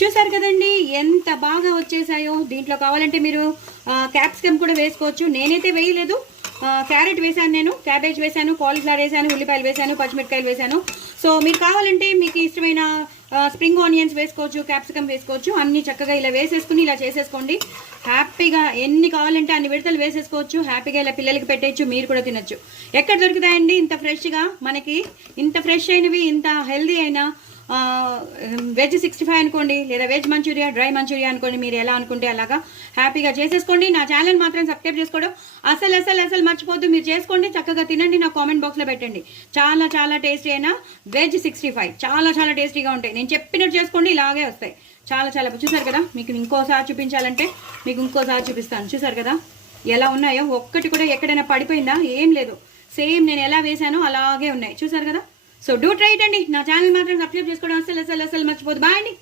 చూసారు కదండి ఎంత బాగా వచ్చేసాయో. దీంట్లో కావాలంటే మీరు క్యాప్సికమ్ కూడా వేసుకోవచ్చు. నేనైతే వేయలేదు. క్యారెట్ వేసాను, నేను క్యాబేజ్ వేసాను, కాలీఫ్లవర్ వేసాను, ఉల్లిపాయలు వేసాను, పచ్చిమిరపకాయలు వేసాను. సో మీరు కావాలంటే మీకు ఇష్టమైన స్ప్రింగ్ ఆనియన్స్ వేసుకోవచ్చు, క్యాప్సికమ్ వేసుకోవచ్చు. అన్ని చక్కగా ఇలా వేసేసుకుని ఇలా చేసేసుకోండి. హ్యాపీగా ఎన్ని కావాలంటే అన్ని విడతలు వేసేసుకోవచ్చు. హ్యాపీగా ఇలా పిల్లలకి పెట్టేయచ్చు, మీరు కూడా తినచ్చు. ఎక్కడ దొరుకుతాయండి ఇంత ఫ్రెష్గా మనకి? ఇంత ఫ్రెష్ అయినవి, ఇంత హెల్దీ అయిన వెజ్ 65 అనుకోండి, లేదా వెజ్ మంచూరియా, డ్రై మంచూరియా అనుకోండి. మీరు ఎలా అనుకుంటే అలాగా హ్యాపీగా చేసేసుకోండి. నా ఛానల్ మాత్రం సబ్స్క్రైబ్ చేసుకోవడం అసలు మర్చిపోద్దు. మీరు చేసుకోండి, చక్కగా తినండి, నా కామెంట్ బాక్స్లో పెట్టండి. చాలా చాలా టేస్టీ అయిన వెజ్ 65 చాలా చాలా టేస్టీగా ఉంటాయి. నేను చెప్పినట్టు చేసుకోండి, ఇలాగే వస్తాయి. చాలా చాలా చూసారు కదా. మీకు ఇంకోసారి చూపించాలంటే మీకు ఇంకోసారి చూపిస్తాను. చూసారు కదా ఎలా ఉన్నాయో. ఒక్కటి కూడా ఎక్కడైనా పడిపోయిందా? ఏం లేదు. సేమ్ నేను ఎలా వేసానో అలాగే ఉన్నాయి. చూసారు కదా. సో డూ ట్రై ఇట్ అండి. నా ఛానల్ మాత్రం సబ్స్క్రైబ్ చేసుకోవడం అసలు మర్చిపోదు. బాయ్ అండి.